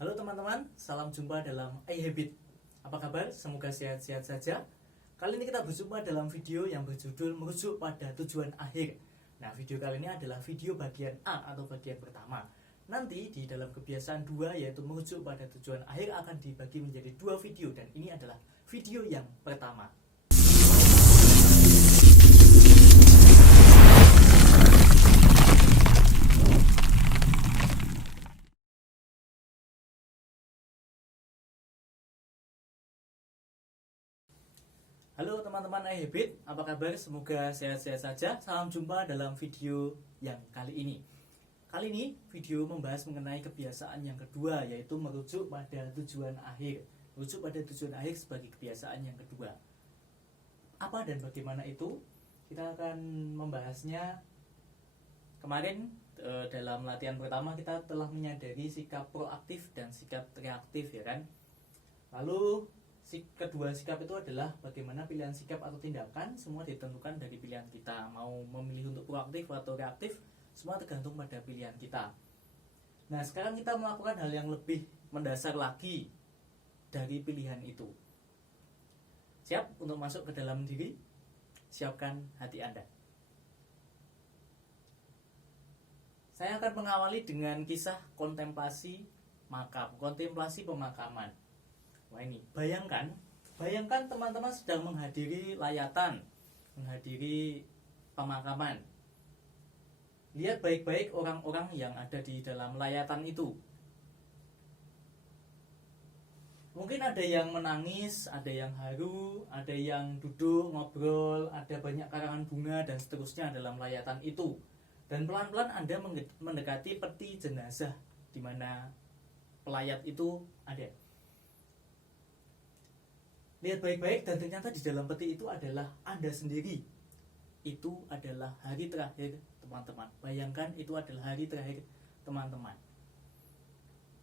Halo teman-teman, salam jumpa dalam iHabit. Apa kabar? Semoga sehat-sehat saja. Kali ini kita berjumpa dalam video yang berjudul merujuk pada tujuan akhir. Nah, video kali ini adalah video bagian A atau bagian pertama. Nanti di dalam kebiasaan 2 yaitu merujuk pada tujuan akhir akan dibagi menjadi 2 video, dan ini adalah video yang pertama. Halo teman-teman iHabit, apa kabar? Semoga sehat-sehat saja. Salam jumpa dalam video yang kali ini. Kali ini video membahas mengenai kebiasaan yang kedua, yaitu merujuk pada tujuan akhir. Merujuk pada tujuan akhir sebagai kebiasaan yang kedua. Apa dan bagaimana itu? Kita akan membahasnya. Kemarin dalam latihan pertama kita telah menyadari sikap proaktif dan sikap reaktif, ya kan? Lalu kedua sikap itu adalah bagaimana pilihan sikap atau tindakan semua ditentukan dari pilihan kita. Mau memilih untuk proaktif atau reaktif, semua tergantung pada pilihan kita. Nah, sekarang kita melakukan hal yang lebih mendasar lagi dari pilihan itu. Siap untuk masuk ke dalam diri? Siapkan hati Anda. Saya akan mengawali dengan kisah kontemplasi makam, kontemplasi pemakaman. Wah, ini bayangkan teman-teman sedang menghadiri layatan, menghadiri pemakaman. Lihat baik-baik orang-orang yang ada di dalam layatan itu. Mungkin ada yang menangis, ada yang haru, ada yang duduk ngobrol, ada banyak karangan bunga dan seterusnya dalam layatan itu. Dan pelan-pelan Anda mendekati peti jenazah di mana pelayat itu ada. Lihat baik-baik, dan ternyata di dalam peti itu adalah Anda sendiri. Itu adalah hari terakhir teman-teman. Bayangkan itu adalah hari terakhir teman-teman.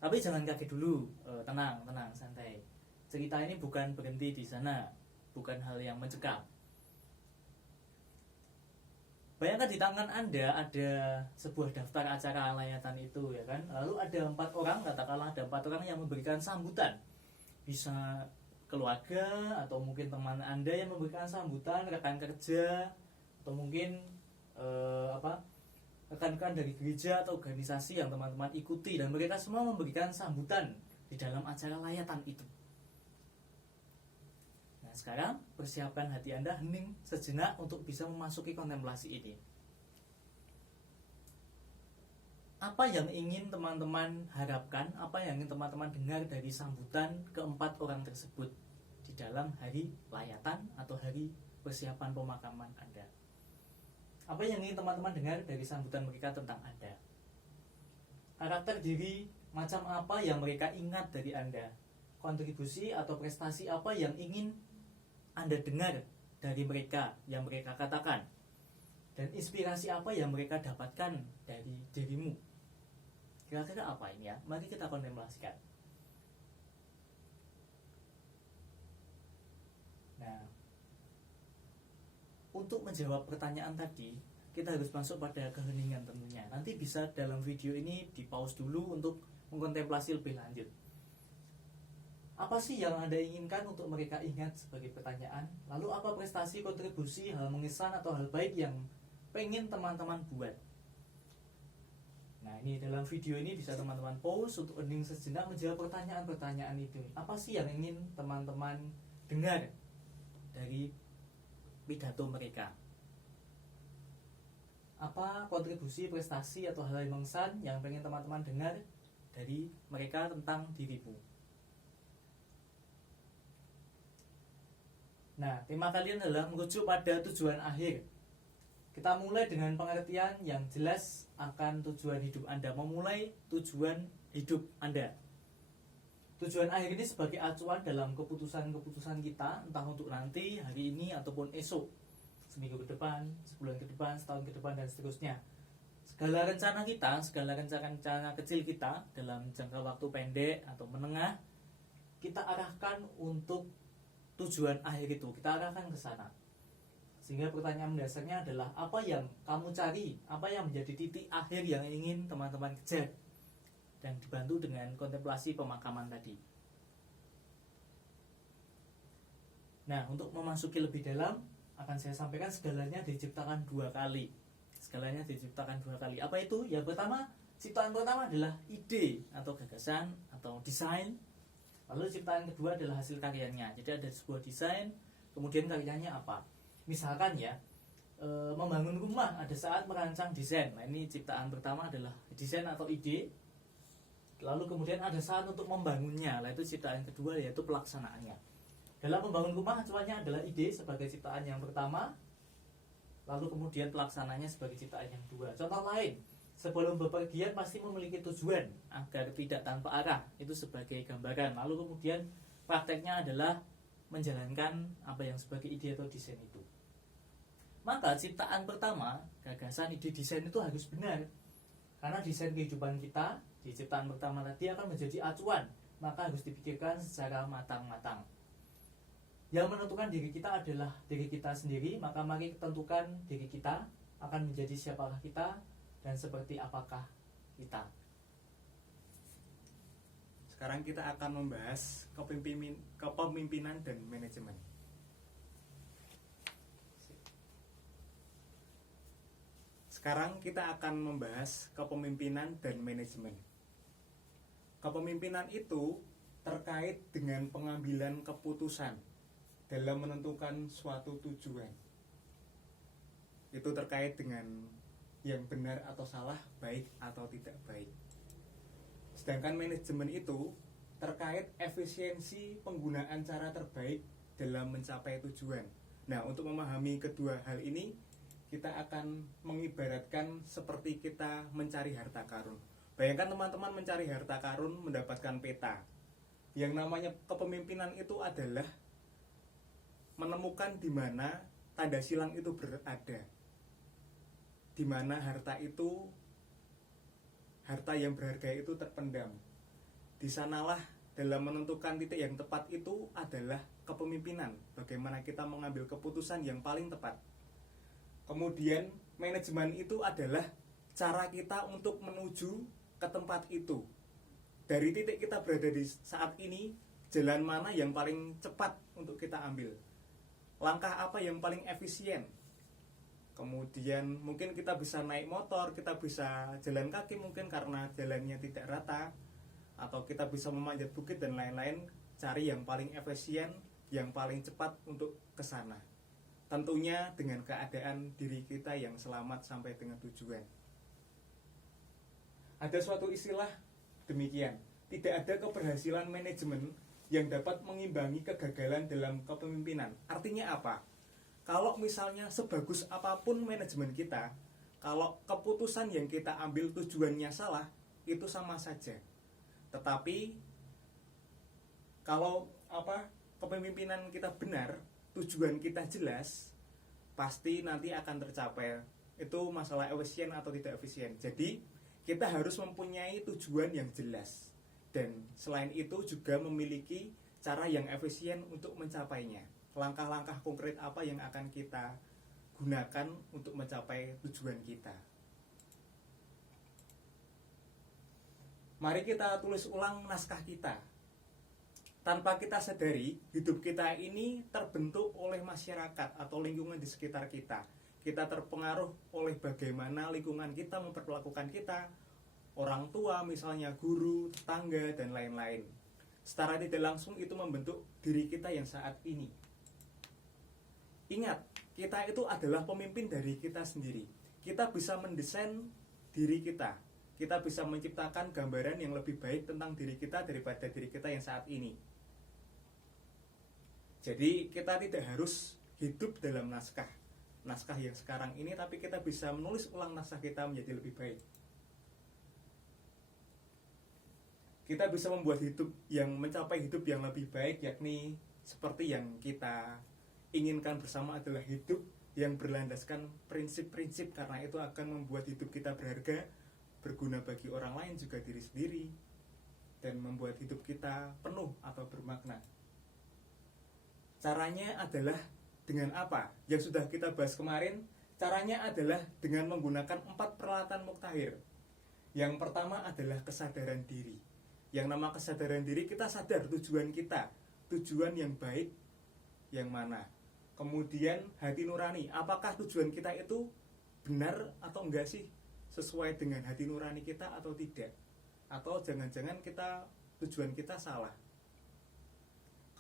Tapi jangan kaget dulu, tenang, santai. Cerita ini bukan berhenti di sana, bukan hal yang mencekam. Bayangkan di tangan Anda ada sebuah daftar acara layatan itu, ya kan? Lalu ada 4 orang, katakanlah ada 4 orang yang memberikan sambutan. Bisa keluarga, atau mungkin teman Anda yang memberikan sambutan, rekan kerja, atau mungkin rekan-rekan dari gereja atau organisasi yang teman-teman ikuti, dan mereka semua memberikan sambutan di dalam acara layatan itu. Nah, sekarang persiapkan hati Anda hening sejenak untuk bisa memasuki kontemplasi ini. Apa yang ingin teman-teman harapkan, apa yang ingin teman-teman dengar dari sambutan keempat orang tersebut di dalam hari layatan atau hari persiapan pemakaman Anda? Apa yang ingin teman-teman dengar dari sambutan mereka tentang Anda? Karakter diri macam apa yang mereka ingat dari Anda? Kontribusi atau prestasi apa yang ingin Anda dengar dari mereka, yang mereka katakan? Dan inspirasi apa yang mereka dapatkan dari dirimu? Kira-kira apa ini ya? Mari kita kontemplasikan. Nah, untuk menjawab pertanyaan tadi, kita harus masuk pada keheningan tentunya. Nanti bisa dalam video ini di pause dulu untuk mengkontemplasi lebih lanjut. Apa sih yang Anda inginkan untuk mereka ingat sebagai pertanyaan? Lalu apa prestasi, kontribusi, hal mengesan atau hal baik yang pengen teman-teman buat? Nah, ini dalam video ini bisa teman-teman pause untuk hening sejenak menjawab pertanyaan-pertanyaan itu. Apa sih yang ingin teman-teman dengar dari pidato mereka? Apa kontribusi, prestasi atau hal yang mengesan yang pengen teman-teman dengar dari mereka tentang dirimu? Nah, tema kalian adalah merujuk pada tujuan akhir. Kita mulai dengan pengertian yang jelas akan tujuan hidup Anda. Memulai tujuan hidup Anda. Tujuan akhir ini sebagai acuan dalam keputusan-keputusan kita, entah untuk nanti, hari ini, ataupun esok, seminggu ke depan, sebulan ke depan, setahun ke depan, dan seterusnya. Segala rencana kita, segala rencana kecil kita dalam jangka waktu pendek atau menengah, kita arahkan untuk tujuan akhir itu. Kita arahkan ke sana. Sehingga pertanyaan mendasarnya adalah apa yang kamu cari, apa yang menjadi titik akhir yang ingin teman-teman kejar. dan dibantu dengan kontemplasi pemakaman tadi. Nah, untuk memasuki lebih dalam akan saya sampaikan segalanya diciptakan 2 kali. Segalanya diciptakan 2 kali. Apa itu? Yang pertama, ciptaan pertama adalah ide atau gagasan atau desain. Lalu ciptaan kedua adalah hasil karyanya. Jadi ada sebuah desain, kemudian karyanya apa? Misalkan ya, membangun rumah, ada saat merancang desain. Nah, ini ciptaan pertama adalah desain atau ide. Lalu kemudian ada saat untuk membangunnya. Nah, itu ciptaan kedua, yaitu pelaksanaannya. Dalam membangun rumah acuannya adalah ide sebagai ciptaan yang pertama, lalu kemudian pelaksananya sebagai ciptaan yang kedua. Contoh lain, sebelum bepergian pasti memiliki tujuan agar tidak tanpa arah, itu sebagai gambaran. Lalu kemudian prakteknya adalah menjalankan apa yang sebagai ide atau desain itu. Maka ciptaan pertama, gagasan, ide, desain itu harus benar, karena desain kehidupan kita di ciptaan pertama tadi akan menjadi acuan, maka harus dipikirkan secara matang-matang. Yang menentukan diri kita adalah diri kita sendiri, maka mari tentukan diri kita akan menjadi siapakah kita dan seperti apakah kita. Sekarang kita akan membahas kepemimpinan dan manajemen. Sekarang kita akan membahas kepemimpinan dan manajemen. Kepemimpinan itu terkait dengan pengambilan keputusan dalam menentukan suatu tujuan. Itu terkait dengan yang benar atau salah, baik atau tidak baik. Sedangkan manajemen itu terkait efisiensi penggunaan cara terbaik dalam mencapai tujuan. Nah, untuk memahami kedua hal ini, kita akan mengibaratkan seperti kita mencari harta karun. Bayangkan teman-teman mencari harta karun, mendapatkan peta. Yang namanya kepemimpinan itu adalah menemukan di mana tanda silang itu berada, di mana harta yang berharga itu terpendam. Di sanalah dalam menentukan titik yang tepat itu adalah kepemimpinan, bagaimana kita mengambil keputusan yang paling tepat. Kemudian manajemen itu adalah cara kita untuk menuju ke tempat itu. Dari titik kita berada di saat ini, jalan mana yang paling cepat untuk kita ambil, langkah apa yang paling efisien. Kemudian mungkin kita bisa naik motor, kita bisa jalan kaki mungkin karena jalannya tidak rata, atau kita bisa memanjat bukit dan lain-lain. Cari yang paling efisien, yang paling cepat untuk ke sana. Tentunya dengan keadaan diri kita yang selamat sampai dengan tujuan. Ada suatu istilah demikian, tidak ada keberhasilan manajemen yang dapat mengimbangi kegagalan dalam kepemimpinan. Artinya apa? Kalau misalnya sebagus apapun manajemen kita, kalau keputusan yang kita ambil tujuannya salah, itu sama saja. Tetapi kalau kepemimpinan kita benar, tujuan kita jelas, pasti nanti akan tercapai. Itu masalah efisien atau tidak efisien. Jadi kita harus mempunyai tujuan yang jelas, dan selain itu juga memiliki cara yang efisien untuk mencapainya. Langkah-langkah konkret apa yang akan kita gunakan untuk mencapai tujuan kita. Mari kita tulis ulang naskah kita. Tanpa kita sadari, hidup kita ini terbentuk oleh masyarakat atau lingkungan di sekitar kita. Kita terpengaruh oleh bagaimana lingkungan kita memperlakukan kita, orang tua misalnya, guru, tetangga, dan lain-lain. Secara tidak langsung itu membentuk diri kita yang saat ini. Ingat, kita itu adalah pemimpin dari kita sendiri. Kita bisa mendesain diri kita. Kita bisa menciptakan gambaran yang lebih baik tentang diri kita daripada diri kita yang saat ini. Jadi kita tidak harus hidup dalam naskah yang sekarang ini, tapi kita bisa menulis ulang naskah kita menjadi lebih baik. Kita bisa membuat mencapai hidup yang lebih baik, yakni seperti yang kita inginkan bersama adalah hidup yang berlandaskan prinsip-prinsip, karena itu akan membuat hidup kita berharga, berguna bagi orang lain juga diri sendiri, dan membuat hidup kita penuh atau bermakna. Caranya adalah dengan apa? Yang sudah kita bahas kemarin, caranya adalah dengan menggunakan 4 peralatan muktahir. Yang pertama adalah kesadaran diri. Yang nama kesadaran diri, kita sadar tujuan kita, tujuan yang baik yang mana. Kemudian hati nurani, apakah tujuan kita itu benar atau enggak sih, sesuai dengan hati nurani kita atau tidak, atau jangan-jangan tujuan kita salah.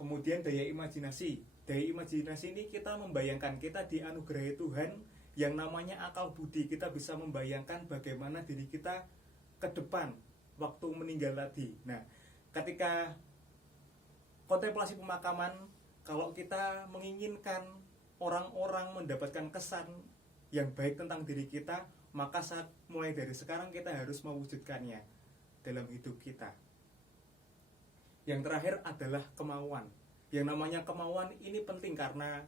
Kemudian daya imajinasi. Daya imajinasi ini kita membayangkan kita dianugerahi Tuhan yang namanya akal budi. Kita bisa membayangkan bagaimana diri kita ke depan waktu meninggal tadi. Nah, ketika kontemplasi pemakaman, kalau kita menginginkan orang-orang mendapatkan kesan yang baik tentang diri kita, maka mulai dari sekarang kita harus mewujudkannya dalam hidup kita. Yang terakhir adalah kemauan. Yang namanya kemauan ini penting karena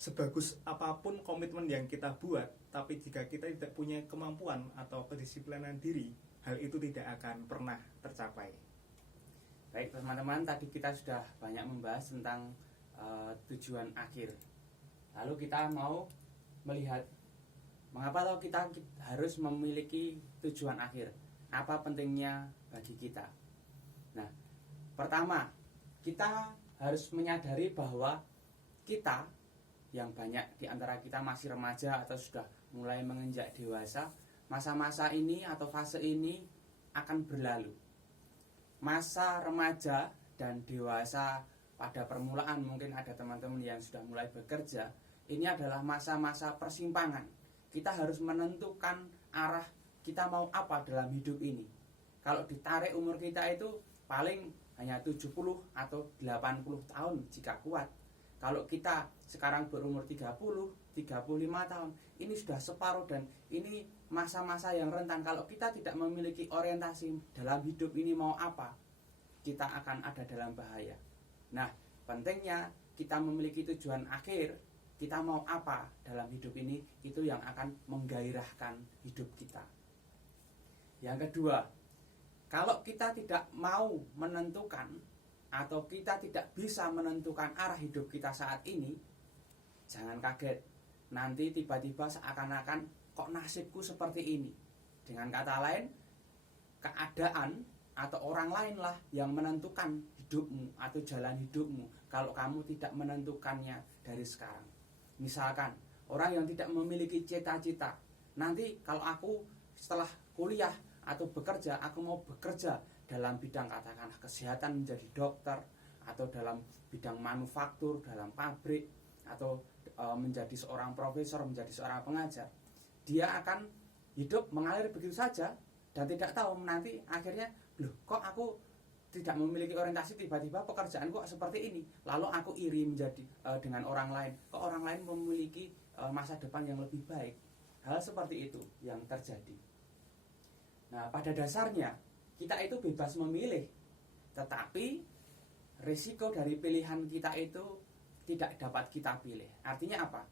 sebagus apapun komitmen yang kita buat, tapi jika kita tidak punya kemampuan atau kedisiplinan diri, hal itu tidak akan pernah tercapai. Baik teman-teman, tadi kita sudah banyak membahas tentang tujuan akhir. Lalu kita mau melihat mengapa kita harus memiliki tujuan akhir. Apa pentingnya bagi kita? Nah, pertama, kita harus menyadari bahwa kita yang banyak di antara kita masih remaja atau sudah mulai menginjak dewasa, masa-masa ini atau fase ini akan berlalu. Masa remaja dan dewasa pada permulaan, mungkin ada teman-teman yang sudah mulai bekerja, ini adalah masa-masa persimpangan. Kita harus menentukan arah kita mau apa dalam hidup ini. Kalau ditarik umur kita itu paling hanya 70 atau 80 tahun jika kuat. Kalau kita sekarang berumur 30, 35 tahun, ini sudah separuh dan ini masa-masa yang rentan. Kalau kita tidak memiliki orientasi dalam hidup ini mau apa, kita akan ada dalam bahaya. Nah, pentingnya kita memiliki tujuan akhir, kita mau apa dalam hidup ini, itu yang akan menggairahkan hidup kita. Yang kedua, kalau kita tidak mau menentukan atau kita tidak bisa menentukan arah hidup kita saat ini, jangan kaget. Nanti tiba-tiba seakan-akan kok nasibku seperti ini. Dengan kata lain, keadaan atau orang lainlah yang menentukan hidupmu atau jalan hidupmu kalau kamu tidak menentukannya dari sekarang. Misalkan orang yang tidak memiliki cita-cita, nanti kalau aku setelah kuliah atau bekerja, aku mau bekerja dalam bidang katakanlah kesehatan, menjadi dokter, atau dalam bidang manufaktur, dalam pabrik, atau menjadi seorang profesor, menjadi seorang pengajar. Dia akan hidup mengalir begitu saja dan tidak tahu nanti akhirnya, loh kok aku tidak memiliki orientasi, tiba-tiba pekerjaan kok seperti ini, lalu aku iri menjadi dengan orang lain, kok orang lain memiliki masa depan yang lebih baik. Hal seperti itu yang terjadi. Nah, pada dasarnya kita itu bebas memilih, tetapi risiko dari pilihan kita itu tidak dapat kita pilih. Artinya apa?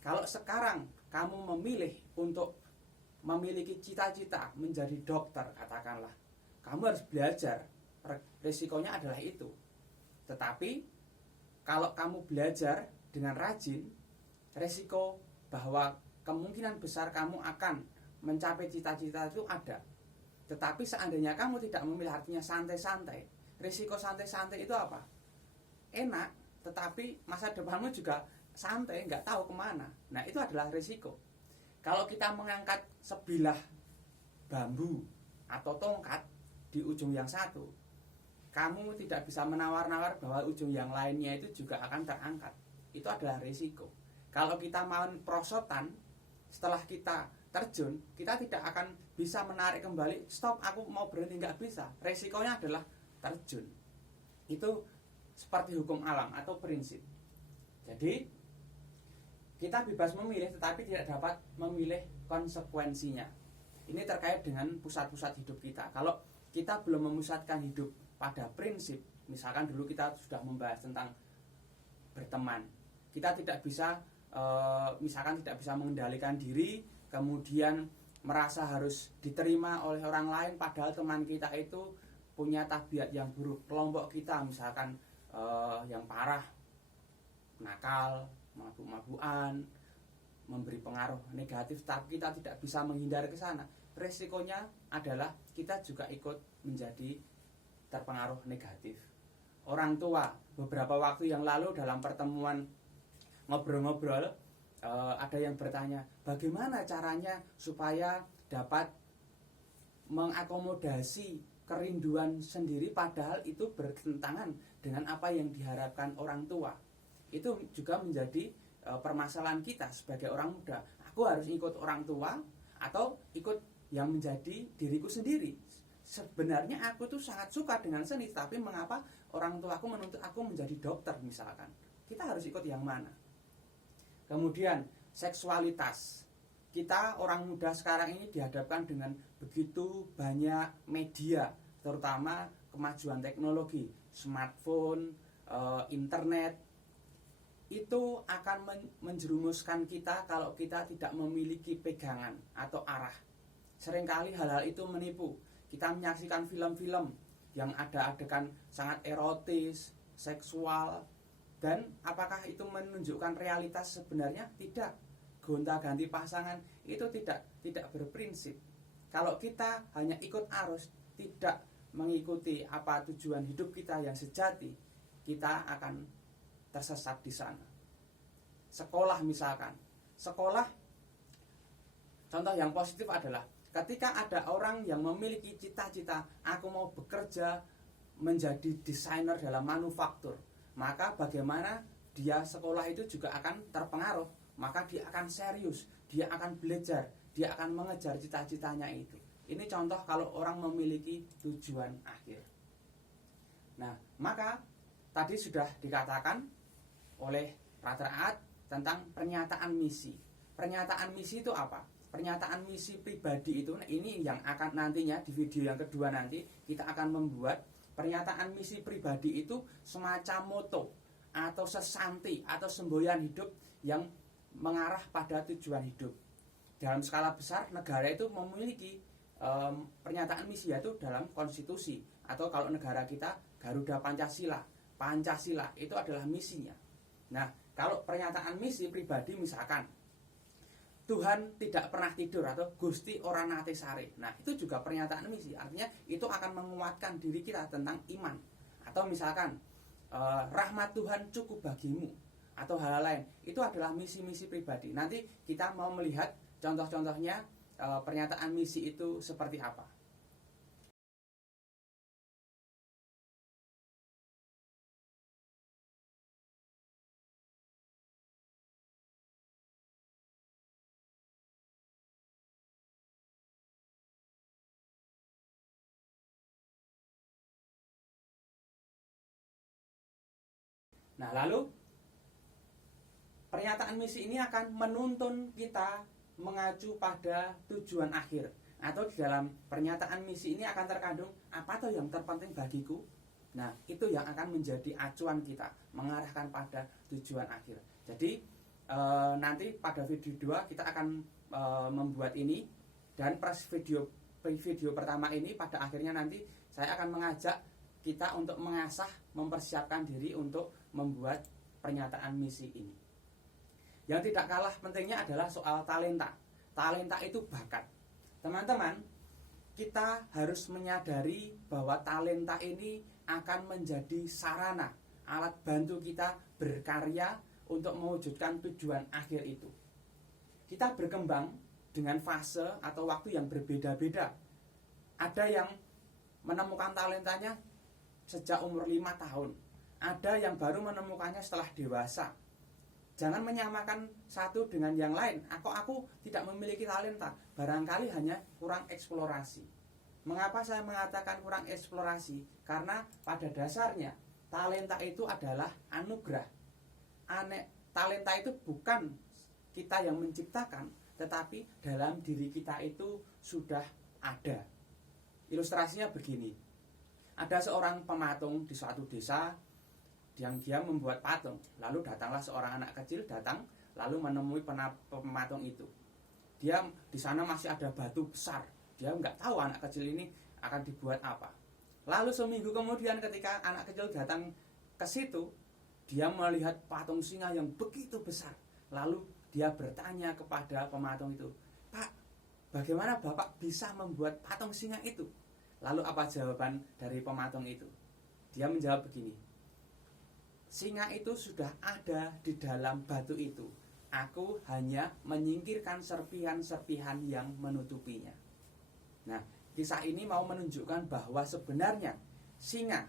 Kalau sekarang kamu memilih untuk memiliki cita-cita menjadi dokter, katakanlah, kamu harus belajar. Risikonya adalah itu. Tetapi kalau kamu belajar dengan rajin, risiko bahwa kemungkinan besar kamu akan mencapai cita-cita itu ada. Tetapi seandainya kamu tidak memilih, artinya santai-santai. Risiko santai-santai itu apa? Enak, tetapi masa depanmu juga santai, nggak tahu kemana. Nah, itu adalah risiko. Kalau kita mengangkat sebilah bambu atau tongkat di ujung yang satu, kamu tidak bisa menawar-nawar bahwa ujung yang lainnya itu juga akan terangkat. Itu adalah risiko. Kalau kita mau prosotan, setelah kita terjun, kita tidak akan bisa menarik kembali, stop, aku mau berhenti, nggak bisa. Risikonya adalah terjun. Itu seperti hukum alam atau prinsip. Jadi kita bebas memilih, tetapi tidak dapat memilih konsekuensinya. Ini terkait dengan pusat-pusat hidup kita. Kalau kita belum memusatkan hidup pada prinsip, misalkan dulu kita sudah membahas tentang berteman, kita tidak bisa misalkan tidak bisa mengendalikan diri, kemudian merasa harus diterima oleh orang lain, padahal teman kita itu punya tabiat yang buruk. Kelompok kita misalkan yang parah, nakal, mabuk-mabukan, memberi pengaruh negatif, tapi kita tidak bisa menghindari ke sana. resikonya adalah kita juga ikut menjadi terpengaruh negatif. Orang tua beberapa waktu yang lalu dalam pertemuan ngobrol-ngobrol, ada yang bertanya, bagaimana caranya supaya dapat mengakomodasi kerinduan sendiri padahal itu bertentangan dengan apa yang diharapkan orang tua. Itu juga menjadi permasalahan kita sebagai orang muda. Aku harus ikut orang tua atau ikut yang menjadi diriku sendiri. Sebenarnya aku tuh sangat suka dengan seni, tapi mengapa orang tua aku menuntut aku menjadi dokter misalkan? Kita harus ikut yang mana? Kemudian seksualitas. Kita orang muda sekarang ini dihadapkan dengan begitu banyak media, terutama kemajuan teknologi, smartphone, internet. Itu akan menjerumuskan kita kalau kita tidak memiliki pegangan atau arah. Seringkali hal-hal itu menipu. Kita menyaksikan film-film yang ada adegan sangat erotis, seksual, dan apakah itu menunjukkan realitas? Sebenarnya tidak. Gonta-ganti pasangan itu tidak berprinsip. Kalau kita hanya ikut arus, tidak mengikuti apa tujuan hidup kita yang sejati, kita akan tersesat di sana. Sekolah misalkan, sekolah contoh yang positif adalah ketika ada orang yang memiliki cita-cita, aku mau bekerja menjadi desainer dalam manufaktur, maka bagaimana dia sekolah itu juga akan terpengaruh, maka dia akan serius, dia akan belajar, dia akan mengejar cita-citanya itu. Ini contoh kalau orang memiliki tujuan akhir. Nah, maka tadi sudah dikatakan oleh Rateraat tentang pernyataan misi. Pernyataan misi itu apa? Pernyataan misi pribadi itu, nah ini yang akan nantinya di video yang kedua nanti kita akan membuat pernyataan misi pribadi itu semacam moto atau sesanti atau semboyan hidup yang mengarah pada tujuan hidup. Dalam skala besar negara itu memiliki pernyataan misi, yaitu dalam konstitusi, atau kalau negara kita Garuda Pancasila. Pancasila itu adalah misinya. Nah, kalau pernyataan misi pribadi misalkan Tuhan tidak pernah tidur atau Gusti ora nate sare. Nah, itu juga pernyataan misi. Artinya itu akan menguatkan diri kita tentang iman. Atau misalkan rahmat Tuhan cukup bagimu atau hal lain. Itu adalah misi-misi pribadi. Nanti kita mau melihat contoh-contohnya pernyataan misi itu seperti apa. Nah, lalu pernyataan misi ini akan menuntun kita mengacu pada tujuan akhir. Atau di dalam pernyataan misi ini akan terkandung apa tuh yang terpenting bagiku. Nah, itu yang akan menjadi acuan kita, mengarahkan pada tujuan akhir. Jadi nanti pada video 2 kita akan membuat ini. Dan video pertama ini pada akhirnya nanti saya akan mengajak kita untuk mengasah, mempersiapkan diri untuk membuat pernyataan misi ini. Yang tidak kalah pentingnya adalah soal talenta. Talenta itu bakat. Teman-teman, kita harus menyadari bahwa talenta ini akan menjadi sarana, alat bantu kita berkarya untuk mewujudkan tujuan akhir itu. Kita berkembang dengan fase atau waktu yang berbeda-beda. Ada yang menemukan talentanya sejak umur 5 tahun. Ada yang baru menemukannya setelah dewasa. Jangan menyamakan satu dengan yang lain. Aku tidak memiliki talenta. Barangkali hanya kurang eksplorasi. Mengapa saya mengatakan kurang eksplorasi? Karena pada dasarnya talenta itu adalah anugerah. Talenta itu bukan kita yang menciptakan, tetapi dalam diri kita itu sudah ada. Ilustrasinya begini. Ada seorang pematung di suatu desa yang dia membuat patung. Lalu datanglah seorang anak kecil datang lalu menemui pematung itu. Dia di sana masih ada batu besar. Dia nggak tahu anak kecil ini akan dibuat apa. Lalu seminggu kemudian ketika anak kecil datang ke situ, dia melihat patung singa yang begitu besar. Lalu dia bertanya kepada pematung itu, "Pak, bagaimana Bapak bisa membuat patung singa itu? Lalu apa jawaban dari pematung itu? Dia menjawab begini, singa itu sudah ada di dalam batu itu. Aku hanya menyingkirkan serpihan-serpihan yang menutupinya. Nah, kisah ini mau menunjukkan bahwa sebenarnya singa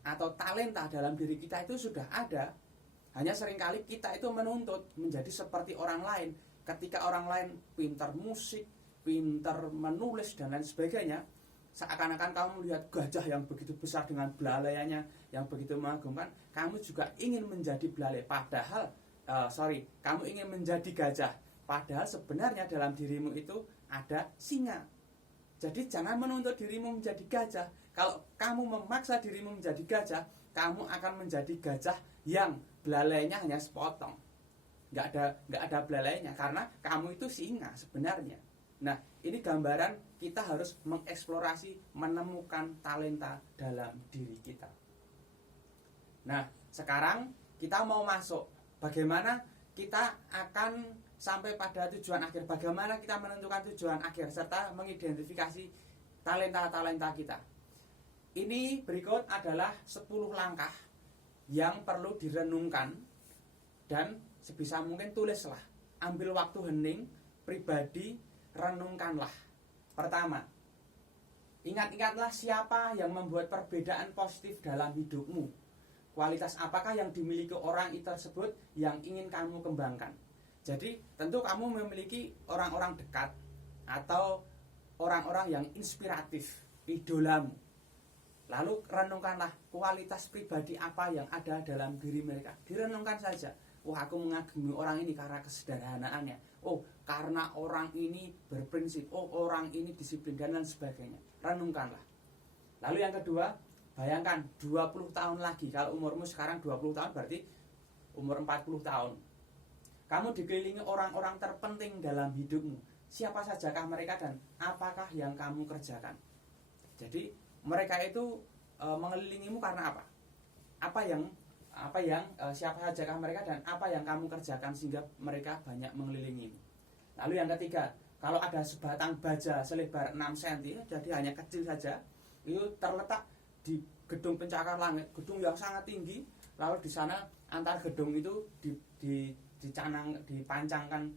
atau talenta dalam diri kita itu sudah ada. Hanya seringkali kita itu menuntut menjadi seperti orang lain. Ketika orang lain pintar musik, pintar menulis dan lain sebagainya, seakan-akan kamu melihat gajah yang begitu besar dengan belalainya yang begitu mengagumkan, kamu juga ingin menjadi belalai. Padahal kamu ingin menjadi gajah. Padahal sebenarnya dalam dirimu itu ada singa. Jadi jangan menuntut dirimu menjadi gajah. Kalau kamu memaksa dirimu menjadi gajah, kamu akan menjadi gajah yang belalainya hanya sepotong. Nggak ada belalainya karena kamu itu singa sebenarnya. Nah, ini gambaran kita harus mengeksplorasi, menemukan talenta dalam diri kita. Nah, sekarang kita mau masuk. Bagaimana kita akan sampai pada tujuan akhir? Bagaimana kita menentukan tujuan akhir serta mengidentifikasi talenta-talenta kita? Ini berikut adalah 10 langkah yang perlu direnungkan dan sebisa mungkin tulislah. Ambil waktu hening, pribadi, renungkanlah. Pertama, ingat-ingatlah siapa yang membuat perbedaan positif dalam hidupmu. Kualitas apakah yang dimiliki orang itu tersebut yang ingin kamu kembangkan. Jadi tentu kamu memiliki orang-orang dekat atau orang-orang yang inspiratif, idolamu. Lalu renungkanlah kualitas pribadi apa yang ada dalam diri mereka. Direnungkan saja. Wah, aku mengagumi orang ini karena kesederhanaannya. Oh, karena orang ini berprinsip. Oh, orang ini disiplin dan lain sebagainya. Renungkanlah. Lalu yang kedua, bayangkan 20 tahun lagi. Kalau umurmu sekarang 20 tahun berarti umur 40 tahun. Kamu dikelilingi orang-orang terpenting dalam hidupmu. Siapa sajakah mereka dan apakah yang kamu kerjakan? Jadi mereka itu mengelilingimu karena apa? Siapa sajakah mereka dan apa yang kamu kerjakan sehingga mereka banyak mengelilingimu. Lalu yang ketiga, kalau ada sebatang baja selebar 6 cm, jadi hanya kecil saja, itu terletak di gedung pencakar langit, gedung yang sangat tinggi. Lalu di sana antar gedung itu dipancangkan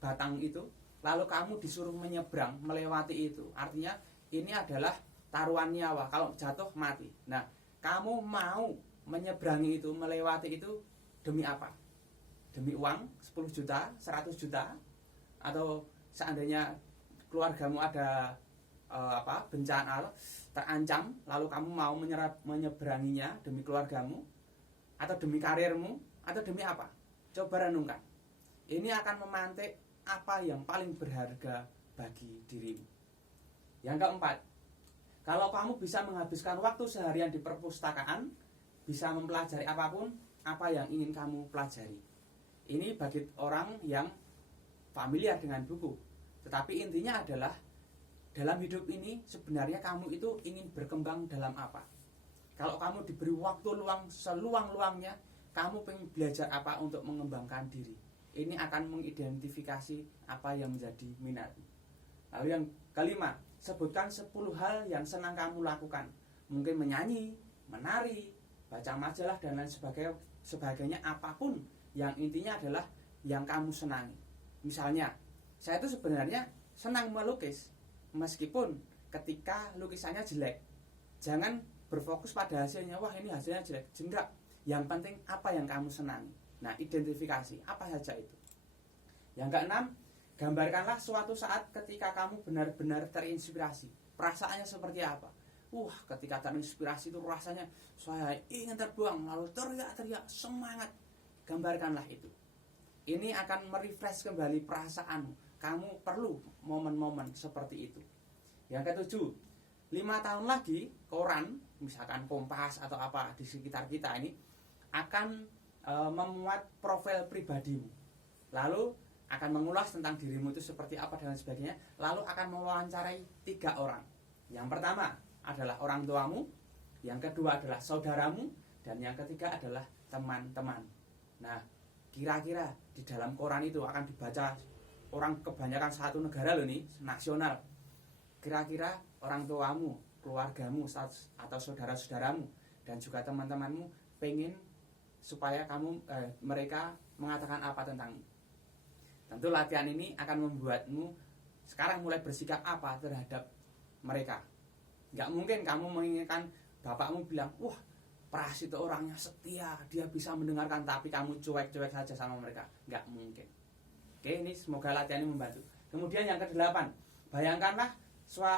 batang itu. Lalu kamu disuruh menyeberang, melewati itu. Artinya ini adalah taruhan nyawa, kalau jatuh mati. Nah, kamu mau menyeberangi itu, melewati itu demi apa? Demi uang 10 juta, 100 juta, atau seandainya keluargamu ada bencana terancam, lalu kamu mau menyeberanginya demi keluargamu, atau demi karirmu, atau demi apa? Coba renungkan. Ini akan memantik apa yang paling berharga bagi dirimu. Yang keempat, kalau kamu bisa menghabiskan waktu seharian di perpustakaan, bisa mempelajari apapun, apa yang ingin kamu pelajari. Ini bagi orang yang familiar dengan buku. Tetapi intinya adalah dalam hidup ini sebenarnya kamu itu ingin berkembang dalam apa? Kalau kamu diberi waktu luang seluang-luangnya, kamu pengen belajar apa untuk mengembangkan diri. Ini akan mengidentifikasi apa yang menjadi minatmu. Lalu yang kelima, sebutkan 10 hal yang senang kamu lakukan. Mungkin menyanyi, menari, baca majalah dan lain sebagainya, apapun yang intinya adalah yang kamu senangi. Misalnya, saya itu sebenarnya senang melukis, meskipun ketika lukisannya jelek. Jangan berfokus pada hasilnya, wah ini hasilnya jelek. Enggak, yang penting apa yang kamu senangi. Nah, identifikasi apa saja itu. Yang keenam, gambarkanlah suatu saat ketika kamu benar-benar terinspirasi. Perasaannya seperti apa? Ketika terinspirasi itu rasanya saya ingin terbang, lalu teriak-teriak, semangat. Gambarkanlah itu. Ini akan merefresh kembali perasaanmu. Kamu perlu momen-momen seperti itu. Yang ketujuh, 5 tahun lagi koran, misalkan Kompas atau apa di sekitar kita ini, akan memuat profil pribadimu. Lalu akan mengulas tentang dirimu itu seperti apa dan sebagainya. Lalu akan mewawancarai 3 orang. Yang pertama adalah orang tuamu, yang kedua adalah saudaramu, dan yang ketiga adalah teman-teman. Nah, kira-kira di dalam koran itu akan dibaca orang kebanyakan satu negara loh nih, nasional. Kira-kira orang tuamu, keluargamu atau saudara-saudaramu dan juga teman-temanmu pengen supaya mereka mengatakan apa tentangmu. Tentu latihan ini akan membuatmu sekarang mulai bersikap apa terhadap mereka. Nggak mungkin kamu menginginkan bapakmu bilang, wah Pras itu orangnya setia, dia bisa mendengarkan, tapi kamu cuek-cuek saja sama mereka. Nggak mungkin. Oke, ini semoga latihan ini membantu. Kemudian yang ke-8, bayangkanlah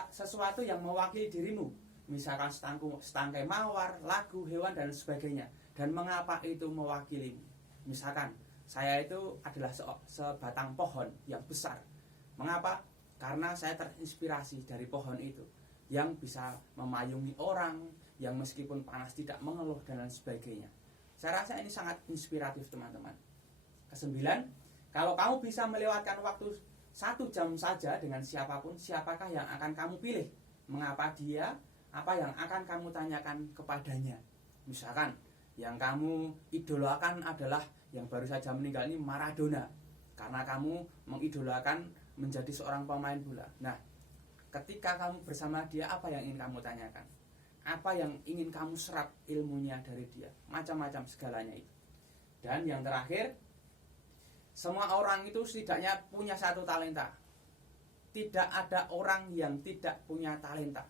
sesuatu yang mewakili dirimu. Misalkan setangkai mawar, lagu, hewan, dan sebagainya. Dan mengapa itu mewakilimu? Misalkan, saya itu adalah sebatang pohon yang besar. Mengapa? Karena saya terinspirasi dari pohon itu, yang bisa memayungi orang, yang meskipun panas tidak mengeluh, dan lain sebagainya. Saya rasa ini sangat inspiratif, teman-teman. Ke-9, kalau kamu bisa melewatkan waktu 1 jam saja dengan siapapun, siapakah yang akan kamu pilih? Mengapa dia? Apa yang akan kamu tanyakan kepadanya? Misalkan, yang kamu idolakan adalah yang baru saja meninggal ini Maradona, karena kamu mengidolakan menjadi seorang pemain bola. Nah, ketika kamu bersama dia, apa yang ingin kamu tanyakan? Apa yang ingin kamu serap ilmunya dari dia? Macam-macam segalanya itu. Dan yang terakhir, semua orang itu setidaknya punya satu talenta. Tidak ada orang yang tidak punya talenta.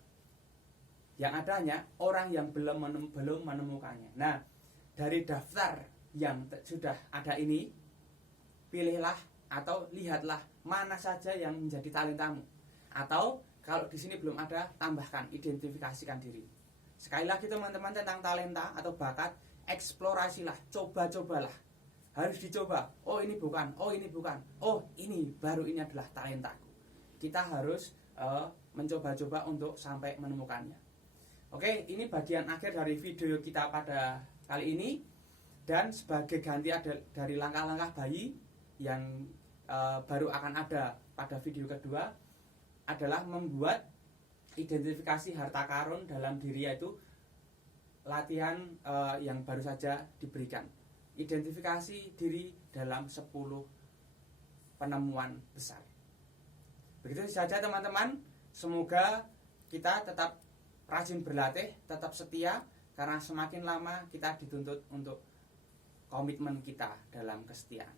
Yang adanya orang yang belum menemukannya. Nah, dari daftar yang sudah ada ini, pilihlah atau lihatlah mana saja yang menjadi talentamu. Atau kalau di sini belum ada, tambahkan, identifikasikan diri. Sekali lagi teman-teman, tentang talenta atau bakat, eksplorasilah, coba-cobalah. Harus dicoba. Oh ini bukan, oh ini bukan, oh ini baru, ini adalah talentaku. Kita harus mencoba-coba untuk sampai menemukannya. Oke, ini bagian akhir dari video kita pada kali ini. Dan sebagai ganti dari langkah-langkah bayi yang baru akan ada pada video kedua, adalah membuat identifikasi harta karun dalam diri, yaitu latihan yang baru saja diberikan. Identifikasi diri dalam 10 penemuan besar. Begitu saja teman-teman. Semoga kita tetap rajin berlatih, tetap setia, karena semakin lama kita dituntut untuk komitmen kita dalam kesetiaan.